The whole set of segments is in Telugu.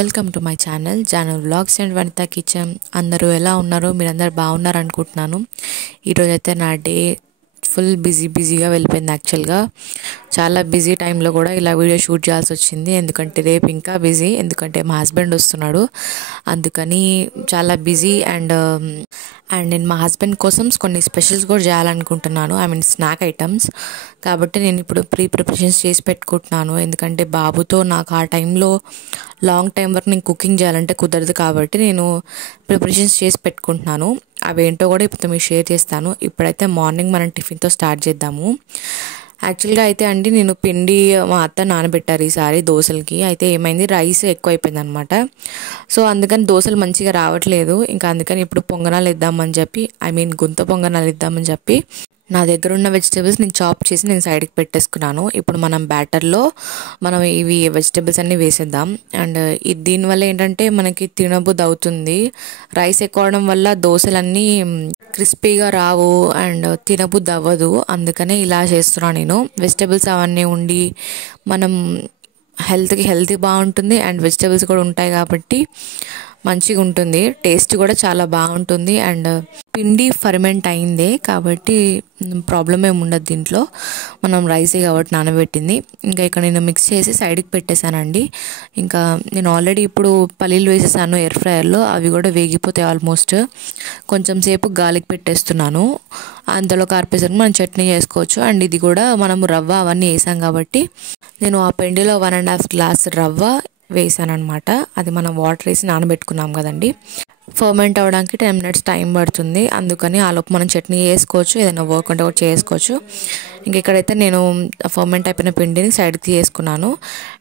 Welcome to my channel vlogs and Vanitha kitchen. అందరూ ఎలా ఉన్నారో మీరందరూ బాగున్నారు అనుకుంటున్నాను. ఈరోజు అయితే నా డే ఫుల్ బిజీగా వెళ్ళిపోయింది. యాక్చువల్గా చాలా బిజీ టైంలో కూడా ఇలా వీడియో షూట్ చేయాల్సి వచ్చింది. ఎందుకంటే రేపు ఇంకా బిజీ, ఎందుకంటే మా హస్బెండ్ వస్తున్నాడు. అందుకని చాలా బిజీ అండ్ నేను మా హస్బెండ్ కోసం కొన్ని స్పెషల్స్ కూడా చేయాలనుకుంటున్నాను. Snack items. కాబట్టి నేను ఇప్పుడు ప్రిపరేషన్స్ చేసి పెట్టుకుంటున్నాను. ఎందుకంటే బాబుతో నాకు ఆ టైంలో లాంగ్ టైం వరకు నేను కుకింగ్ చేయాలంటే కుదరదు. కాబట్టి నేను ప్రిపరేషన్స్ చేసి పెట్టుకుంటున్నాను. అవేంటో కూడా ఇప్పుడు మీకు షేర్ చేస్తాను. ఇప్పుడైతే మార్నింగ్ మనం టిఫిన్తో స్టార్ట్ చేద్దాము. యాక్చువల్గా అయితే నేను పిండి మా అత్త నానబెట్టారు ఈసారి దోశలకి. అయితే ఏమైంది, రైస్ ఎక్కువ అయిపోయింది అనమాట. సో అందుకని దోశలు మంచిగా రావట్లేదు. ఇంకా అందుకని ఇప్పుడు పొంగనాలు ఇద్దామని చెప్పి గుంత పొంగనాలు ఇద్దామని చెప్పి నా దగ్గర ఉన్న వెజిటేబుల్స్ నేను చాప్ చేసి నేను సైడ్కి పెట్టేసుకున్నాను. ఇప్పుడు మనం బ్యాటర్లో ఇవి వెజిటేబుల్స్ అన్నీ వేసేద్దాం. అండ్ దీనివల్ల ఏంటంటే మనకి తినబుద్ధి అవుతుంది. రైస్ ఎక్కువ అవడం వల్ల దోశలన్నీ క్రిస్పీగా రావు అండ్ తినబుద్ధి అవ్వదు. అందుకనే ఇలా చేస్తున్నాను నేను. వెజిటేబుల్స్ అవన్నీ ఉండి మనం హెల్తీ బాగుంటుంది అండ్ వెజిటేబుల్స్ కూడా ఉంటాయి కాబట్టి మంచిగా ఉంటుంది. టేస్ట్ కూడా చాలా బాగుంటుంది. అండ్ పిండి ఫర్మెంట్ అయిందే కాబట్టి ప్రాబ్లం ఏమి ఉండదు దీంట్లో. మనం రైసే కాబట్టి నానబెట్టింది. ఇంకా ఇక్కడ నేను మిక్స్ చేసి సైడ్కి పెట్టేశానండి. ఇంకా నేను ఆల్రెడీ ఇప్పుడు పల్లీలు వేసేసాను ఎయిర్ ఫ్రైయర్లో. అవి కూడా వేగిపోతాయి ఆల్మోస్ట్. కొంచెం సేపు గాలికి పెట్టేస్తున్నాను. అంతలో కార్పేసరికి మనం చట్నీ చేసుకోవచ్చు. అండ్ ఇది కూడా మనము రవ్వ అవన్నీ వేసాం కాబట్టి నేను ఆ పిండిలో 1.5 గ్లాస్ రవ్వ వేసాను అనమాట. అది మనం వాటర్ వేసి నానబెట్టుకున్నాం కదండి. ఫర్మెంట్ అవ్వడానికి 10 minutes టైం పడుతుంది. అందుకని ఆలోపు మనం చట్నీ చేసుకోవచ్చు, ఏదైనా వర్క్ ఉంటే కూడా చేసుకోవచ్చు. ఇంక ఇక్కడైతే నేను ఫర్మెంట్ అయిపోయిన పిండిని సైడ్కి తీసుకున్నాను.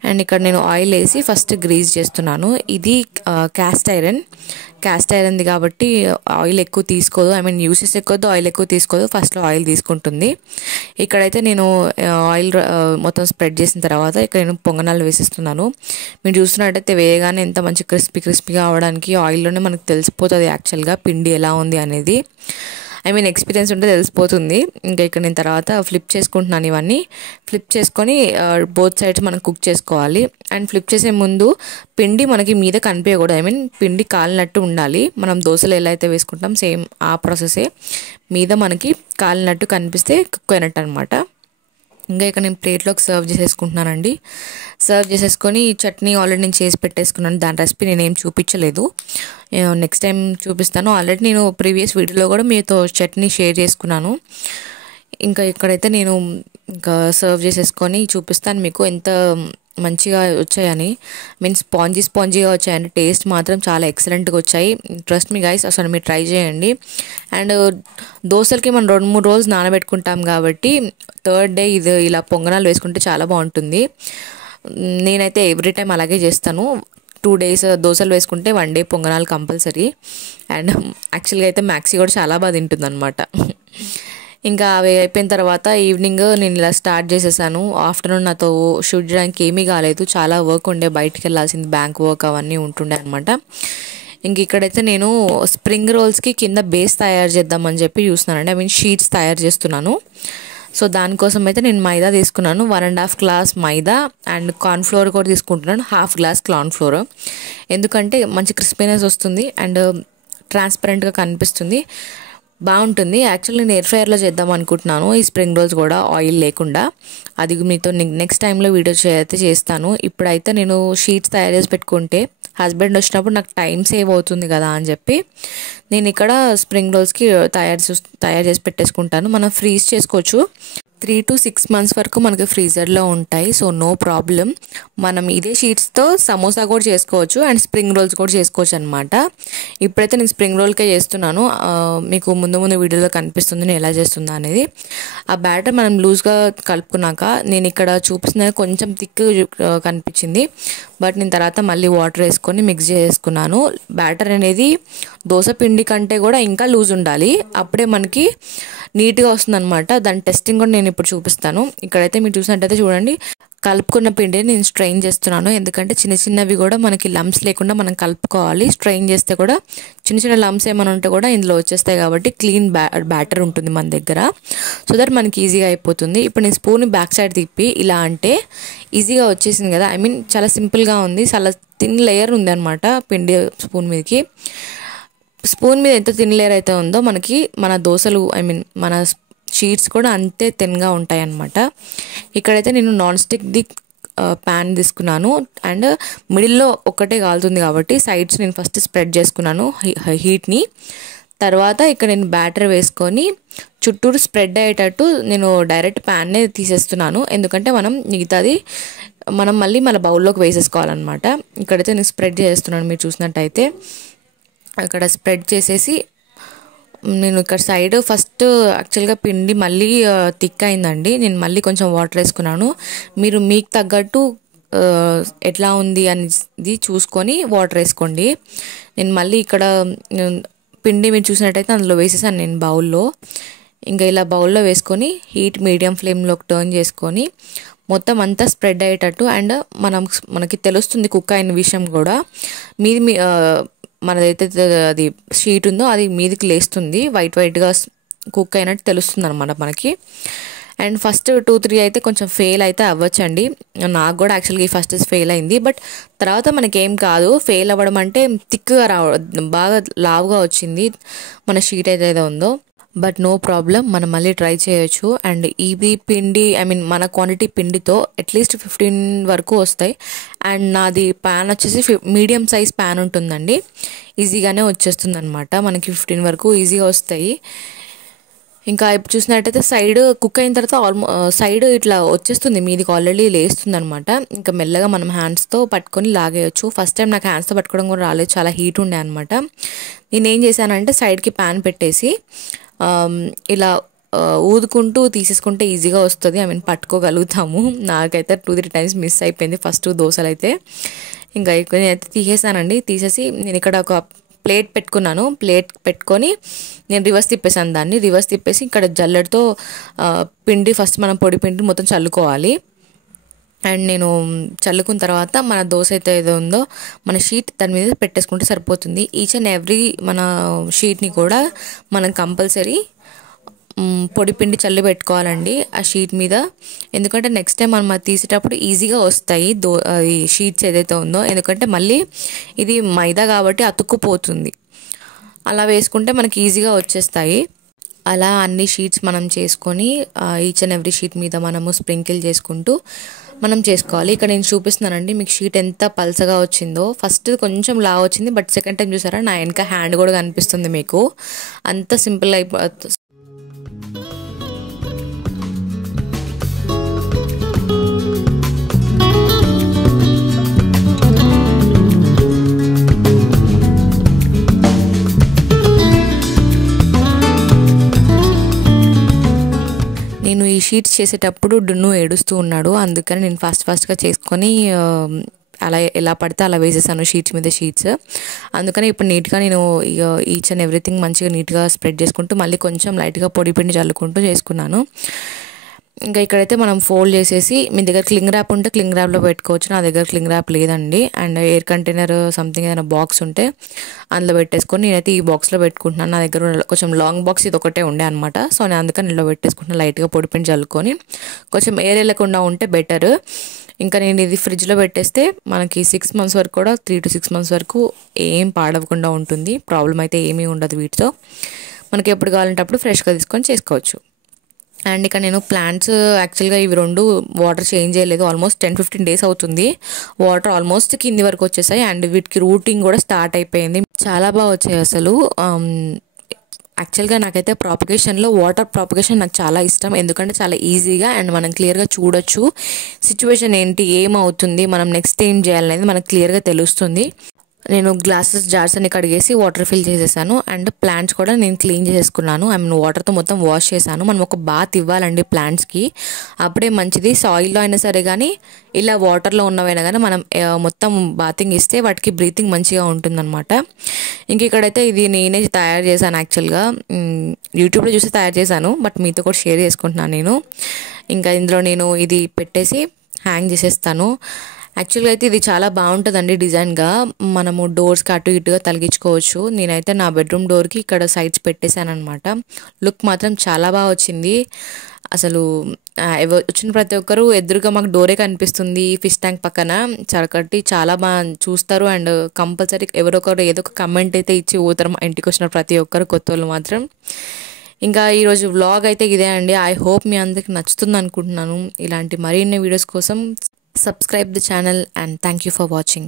అండ్ ఇక్కడ నేను ఆయిల్ వేసి ఫస్ట్ గ్రీజ్ చేస్తున్నాను. ఇది క్యాస్ట్ ఐరన్ది కాబట్టి ఆయిల్ ఎక్కువ తీసుకోదు. యూసెస్ ఎక్కువద్దు, ఆయిల్ ఎక్కువ తీసుకోదు. ఫస్ట్లో ఆయిల్ తీసుకుంటుంది. ఇక్కడైతే నేను ఆయిల్ మొత్తం స్ప్రెడ్ చేసిన తర్వాత ఇక్కడ నేను పొంగనాలు వేసిస్తున్నాను. మీరు చూస్తున్నట్టయితే వేయగానే ఎంత మంచి క్రిస్పీగా అవడానికి ఆయిల్లోనే మనకు తెలిసిపోతుంది యాక్చువల్గా పిండి ఎలా ఉంది అనేది. ఎక్స్పీరియన్స్ ఉంటే తెలిసిపోతుంది. ఇంకా ఇక్కడ నేను తర్వాత ఫ్లిప్ చేసుకుంటున్నాను. ఇవన్నీ ఫ్లిప్ చేసుకొని బోత్ సైడ్స్ మనం కుక్ చేసుకోవాలి. అండ్ ఫ్లిప్ చేసే ముందు పిండి మనకి మీద కనిపించకూడదు. పిండి కాలినట్టు ఉండాలి. మనం దోశలు ఎలా అయితే వేసుకుంటాం సేమ్ ఆ ప్రాసెసే. మీద మనకి కాలినట్టు కనిపిస్తే కుక్ అయినట్టు అనమాట. ఇంకా ఇక్కడ నేను ప్లేట్లోకి సర్వ్ చేసేసుకుంటున్నానండి. సర్వ్ చేసేసుకొని చట్నీ ఆల్రెడీ నేను చేసి పెట్టేసుకున్నాను. దాని రెసిపీ నేనేం చూపించలేదు, నెక్స్ట్ టైం చూపిస్తాను. ఆల్రెడీ నేను ప్రీవియస్ వీడియోలో కూడా మీతో చట్నీ షేర్ చేసుకున్నాను. ఇంకా ఇక్కడైతే నేను ఇంకా సర్వ్ చేసేసుకొని చూపిస్తాను మీకు ఎంత మంచిగా వచ్చాయని. స్పాంజీగా వచ్చాయండి. టేస్ట్ మాత్రం చాలా ఎక్సలెంట్గా వచ్చాయి. ట్రస్ట్ మీ గైస్, అసలు మీరు ట్రై చేయండి. అండ్ దోశలకి మనం 2-3 రోజులు నానబెట్టుకుంటాం కాబట్టి థర్డ్ డే ఇలా పొంగనాలు వేసుకుంటే చాలా బాగుంటుంది. నేనైతే ఎవ్రీ టైం అలాగే చేస్తాను. 2 days దోశలు వేసుకుంటే 1 day పొంగనాలు కంపల్సరీ. అండ్ యాక్చువల్గా అయితే మ్యాక్సీ కూడా చాలా బాగా తింటుంది అనమాట. ఇంకా అవి అయిపోయిన తర్వాత ఈవినింగ్ నేను ఇలా స్టార్ట్ చేసేసాను. ఆఫ్టర్నూన్ నాతో షూట్ చేయడానికి ఏమీ కాలేదు, చాలా వర్క్ ఉండే, బయటికి వెళ్ళాల్సింది, బ్యాంక్ వర్క్ అవన్నీ ఉంటుండే అనమాట. ఇంక ఇక్కడైతే నేను స్ప్రింగ్ రోల్స్కి కింద బేస్ తయారు చేద్దామని చెప్పి చూస్తున్నానండి. షీట్స్ తయారు చేస్తున్నాను. సో దానికోసం అయితే నేను మైదా తీసుకున్నాను. 1.5 గ్లాస్ మైదా అండ్ కార్న్ఫ్లోర్ కూడా తీసుకుంటున్నాను. 1/2 గ్లాస్ కార్న్ఫ్లోర్. ఎందుకంటే మంచి క్రిస్పీనెస్ వస్తుంది అండ్ ట్రాన్స్పరెంట్గా కనిపిస్తుంది, బాగుంటుంది. యాక్చువల్లీ నేను ఎయిర్ ఫ్రైయర్లో చేద్దాం అనుకుంటున్నాను ఈ స్ప్రింగ్ రోల్స్ కూడా, ఆయిల్ లేకుండా. అది మీతో నెక్స్ట్ టైంలో వీడియో అయితే చేస్తాను. ఇప్పుడైతే నేను షీట్స్ తయారు చేసి పెట్టుకుంటే హస్బెండ్ వచ్చినప్పుడు నాకు టైం సేవ్ అవుతుంది కదా అని చెప్పి నేను ఇక్కడ స్ప్రింగ్ రోల్స్కి తయారు చేసి పెట్టేసుకుంటాను. మనం ఫ్రీజ్ చేసుకోవచ్చు. 3 to 6 months వరకు మనకి ఫ్రీజర్లో ఉంటాయి. So no problem. మనం ఇదే షీట్స్తో సమోసా కూడా చేసుకోవచ్చు అండ్ స్ప్రింగ్ రోల్స్ కూడా చేసుకోవచ్చు అనమాట. ఇప్పుడైతే నేను స్ప్రింగ్ రోల్కే చేస్తున్నాను. మీకు ముందు వీడియోలో కనిపిస్తుంది నేను ఎలా చేస్తున్నా అనేది. ఆ బ్యాటర్ మనం లూజ్గా కలుపుకున్నాక నేను ఇక్కడ చూపిస్తున్న కొంచెం థిక్ కనిపించింది, బట్ నేను తర్వాత మళ్ళీ వాటర్ వేసుకొని మిక్స్ చేసుకున్నాను. బ్యాటర్ అనేది దోశ పిండి కంటే కూడా ఇంకా లూజ్ ఉండాలి, అప్పుడే మనకి నీట్గా వస్తుంది అనమాట. దాని టెస్టింగ్ కూడా నేను ఇప్పుడు చూపిస్తాను. ఇక్కడైతే మీరు చూసినట్టయితే చూడండి, కలుపుకున్న పిండిని నేను స్ట్రెయిన్ చేస్తున్నాను. ఎందుకంటే చిన్నవి కూడా మనకి లంప్స్ లేకుండా మనం కలుపుకోవాలి. స్ట్రెయిన్ చేస్తే కూడా చిన్న లంప్స్ ఏమైనా ఉంటే కూడా ఇందులో వచ్చేస్తాయి కాబట్టి క్లీన్ బ్యాటర్ ఉంటుంది మన దగ్గర. సో దట్ మనకి ఈజీగా అయిపోతుంది. ఇప్పుడు నేను స్పూన్ బ్యాక్ సైడ్ తిప్పి ఇలా అంటే ఈజీగా వచ్చేసింది కదా. చాలా సింపుల్గా సింపుల్గా ఉంది, చాలా థిన్ లేయర్ ఉంది అనమాట పిండి స్పూన్ మీదకి. స్పూన్ మీద ఎంత థిన్ లేయర్ అయితే ఉందో మనకి మన దోశలు మన షీట్స్ కూడా అంతే థిన్గా ఉంటాయి అన్నమాట. ఇక్కడైతే నేను నాన్ స్టిక్ది ప్యాన్ తీసుకున్నాను అండ్ మిడిల్లో ఒక్కటే కాలుతుంది కాబట్టి సైడ్స్ నేను ఫస్ట్ స్ప్రెడ్ చేసుకున్నాను హీట్ని. తర్వాత ఇక్కడ నేను బ్యాటర్ వేసుకొని చుట్టూరు స్ప్రెడ్ అయ్యేటట్టు నేను డైరెక్ట్ ప్యాన్నే తీసేస్తున్నాను, ఎందుకంటే మిగతాది మనం మళ్ళీ మన బౌల్లోకి వేసేసుకోవాలన్నమాట. ఇక్కడైతే నేను స్ప్రెడ్ చేస్తున్నాను, మీరు చూసినట్టయితే అక్కడ స్ప్రెడ్ చేసేసి నేను ఇక్కడ సైడ్ ఫస్ట్ యాక్చువల్గా పిండి మళ్ళీ థిక్ అయిందండి, నేను మళ్ళీ కొంచెం వాటర్ వేసుకున్నాను. మీరు మీకు తగ్గట్టు ఎట్లా ఉంది అనేది చూసుకొని వాటర్ వేసుకోండి. నేను మళ్ళీ ఇక్కడ పిండి మీరు చూసినట్టయితే అందులో వేసేసాను నేను బౌల్లో. ఇంకా ఇలా బౌల్లో వేసుకొని హీట్ మీడియం ఫ్లేమ్లోకి టర్న్ చేసుకొని మొత్తం అంతా స్ప్రెడ్ అయ్యేటట్టు అండ్ మనకి తెలుస్తుంది కుక్ అయిన విషయం కూడా. మనదైతే అది షీట్ ఉందో అది మీదికి లేస్తుంది, వైట్గా కుక్ అయినట్టు తెలుస్తుంది అనమాట మనకి. అండ్ ఫస్ట్ 2-3 అయితే కొంచెం ఫెయిల్ అయితే అవ్వచ్చండి, నాకు కూడా యాక్చువల్గా ఈ ఫస్ట్ ఫెయిల్ అయింది. బట్ తర్వాత మనకేం కాదు, ఫెయిల్ అవ్వడం అంటే థిక్గా బాగా లావుగా వచ్చింది మన షీట్ ఏదైతే ఉందో. బట్ నో ప్రాబ్లం, మనం మళ్ళీ ట్రై చేయొచ్చు. అండ్ ఇది పిండి మన క్వాంటిటీ పిండితో అట్లీస్ట్ 15 వరకు వస్తాయి. అండ్ నాది ప్యాన్ వచ్చేసి మీడియం సైజ్ ప్యాన్ ఉంటుందండి, ఈజీగానే వచ్చేస్తుంది అనమాట మనకి 15 వరకు ఈజీగా వస్తాయి. ఇంకా ఇప్పుడు చూసినట్టయితే సైడ్ కుక్ అయిన తర్వాత సైడ్ ఇట్లా వచ్చేస్తుంది, మీదికి ఆల్రెడీ లేస్తుంది అనమాట. ఇంకా మెల్లగా మనం హ్యాండ్స్తో పట్టుకొని లాగేయచ్చు. ఫస్ట్ టైం నాకు హ్యాండ్స్తో పట్టుకోవడం కూడా రాలేదు, చాలా హీట్ ఉండే అనమాట. నేనేం చేశానంటే సైడ్కి ప్యాన్ పెట్టేసి ఇలా ఊదుకుంటూ తీసేసుకుంటే ఈజీగా వస్తుంది, పట్టుకోగలుగుతాము. నాకైతే 2-3 టైమ్స్ మిస్ అయిపోయింది ఫస్ట్ దోశలు అయితే. ఇంకా నేనైతే తీసేసానండి. తీసేసి నేను ఇక్కడ ఒక ప్లేట్ పెట్టుకున్నాను, ప్లేట్ పెట్టుకొని నేను రివర్స్ తిప్పేసాను దాన్ని. రివర్స్ తిప్పేసి ఇక్కడ జల్లెడతో పిండి ఫస్ట్ మనం పొడి పిండి మొత్తం చల్లుకోవాలి. అండ్ నేను చల్లుకున్న తర్వాత మన దోశ అయితే ఏదో ఉందో మన షీట్ దాని మీద పెట్టేసుకుంటే సరిపోతుంది. ఈచ్ అండ్ ఎవ్రీ మన షీట్ని కూడా మనం కంపల్సరీ పొడి పిండి చల్లి పెట్టుకోవాలండి ఆ షీట్ మీద, ఎందుకంటే నెక్స్ట్ టైం మనం అది తీసేటప్పుడు ఈజీగా వస్తాయి ఈ షీట్స్ ఏదైతే ఉందో. ఎందుకంటే మళ్ళీ ఇది మైదా కాబట్టి అతుక్కుపోతుంది, అలా వేసుకుంటే మనకి ఈజీగా వచ్చేస్తాయి. అలా అన్ని షీట్స్ మనం చేసుకొని ఈచ్ అండ్ ఎవ్రీ షీట్ మీద మనము స్ప్రింకిల్ చేసుకుంటూ మనం చేసుకోవాలి. ఇక్కడ నేను చూపిస్తున్నానండి మీకు షీట్ ఎంత పల్చగా వచ్చిందో. ఫస్ట్ కొంచెం లా వచ్చింది, బట్ సెకండ్ టైం చూసారా నా వెనక హ్యాండ్ కూడా కనిపిస్తుంది మీకు, అంత సింపుల్ అయిపోతుంది. నేను ఈ షీట్స్ చేసేటప్పుడు డున్ను ఏడుస్తూ ఉన్నాడు, అందుకని నేను ఫాస్ట్గా చేసుకొని అలా ఎలా పడితే అలా వేసేసాను షీట్స్ మీద షీట్స్. అందుకని ఇప్పుడు నీట్గా నేను ఈచ్ అండ్ ఎవ్రీథింగ్ మంచిగా నీట్గా స్ప్రెడ్ చేసుకుంటూ మళ్ళీ కొంచెం లైట్గా పొడి పిండి చల్లుకుంటూ చేసుకున్నాను. ఇంకా ఇక్కడైతే మనం ఫోల్డ్ చేసేసి, మీ దగ్గర క్లింగ్ ర్యాప్ ఉంటే క్లింగ్ ర్యాప్లో పెట్టుకోవచ్చు, నా దగ్గర క్లింగ్ ర్యాప్ లేదండి. అండ్ ఎయిర్ కంటైనర్ సంథింగ్ ఏదైనా బాక్స్ ఉంటే అందులో పెట్టేసుకొని నేనైతే ఈ బాక్స్లో పెట్టుకుంటున్నాను. నా దగ్గర కొంచెం లాంగ్ బాక్స్ ఇది ఒకటే ఉండే అనమాట, సో నేను అందుకని ఇందులో పెట్టేసుకుంటున్నాను. లైట్గా పొడిపిండి చల్లుకొని కొంచెం ఎయిర్ వెళ్ళకుండా ఉంటే బెటర్. ఇంకా నేను ఇది ఫ్రిడ్జ్లో పెట్టేస్తే మనకి 6 months వరకు కూడా 3 to 6 months వరకు ఏం పాడవకుండా ఉంటుంది, ప్రాబ్లం అయితే ఏమీ ఉండదు వీటితో. మనకి ఎప్పుడు కావాలంటే అప్పుడు ఫ్రెష్గా తీసుకొని చేసుకోవచ్చు. అండ్ ఇక్కడ నేను ప్లాంట్స్ యాక్చువల్గా ఇవి 2 వాటర్ చేంజ్ చేయలేదు, ఆల్మోస్ట్ 10-15 days అవుతుంది. వాటర్ ఆల్మోస్ట్ కింది వరకు వచ్చేసాయి అండ్ వీటికి రూటింగ్ కూడా స్టార్ట్ అయిపోయింది, చాలా బాగా వచ్చాయి అసలు. యాక్చువల్గా నాకైతే ప్రాపగేషన్లో వాటర్ ప్రాపగేషన్ నాకు చాలా ఇష్టం, ఎందుకంటే చాలా ఈజీగా అండ్ మనం క్లియర్గా చూడొచ్చు సిచ్యువేషన్ ఏంటి, ఏమవుతుంది, మనం నెక్స్ట్ ఏం చేయాలనేది మనకు క్లియర్గా తెలుస్తుంది. నేను గ్లాసెస్ జార్స్ అన్ని కడిగేసి వాటర్ ఫిల్ చేసేసాను అండ్ ప్లాంట్స్ కూడా నేను క్లీన్ చేసేసుకున్నాను. వాటర్తో మొత్తం వాష్ చేశాను. మనం ఒక బాత్ ఇవ్వాలండి ప్లాంట్స్కి, అప్పుడే మంచిది. సాయిల్లో అయినా సరే కానీ ఇలా వాటర్లో ఉన్నవైనా కానీ మనం మొత్తం బాతింగ్ ఇస్తే వాటికి బ్రీతింగ్ మంచిగా ఉంటుందన్నమాట. ఇంక ఇక్కడైతే ఇది నేనే తయారు చేశాను, యాక్చువల్గా యూట్యూబ్లో చూసి తయారు చేశాను, బట్ మీతో కూడా షేర్ చేసుకుంటున్నాను నేను. ఇంకా ఇందులో నేను ఇది పెట్టేసి హ్యాంగ్ చేసేస్తాను. యాక్చువల్గా అయితే ఇది చాలా బాగుంటుందండి డిజైన్గా, మనము డోర్స్కి అటు ఇటుగా తలిగించుకోవచ్చు. నేనైతే నా బెడ్రూమ్ డోర్కి ఇక్కడ సైడ్స్ పెట్టేశాను అనమాట. లుక్ మాత్రం చాలా బాగా వచ్చింది. అసలు వచ్చిన ప్రతి ఒక్కరు ఎదురుగా మాకు డోరే కనిపిస్తుంది ఫిష్ ట్యాంక్ పక్కన చరకట్టి చాలా బాగా చూస్తారు. అండ్ కంపల్సరీ ఎవరో ఒకరు ఏదో ఒక కమెంట్ అయితే ఇచ్చి పోతారు మా ఇంటికి వచ్చిన ప్రతి ఒక్కరు కొత్త వాళ్ళు మాత్రం. ఇంకా ఈరోజు వ్లాగ్ అయితే ఇదే అండి. ఐ హోప్ మీ అందరికి నచ్చుతుంది అనుకుంటున్నాను. ఇలాంటి మరిన్ని వీడియోస్ కోసం subscribe the channel and thank you for watching.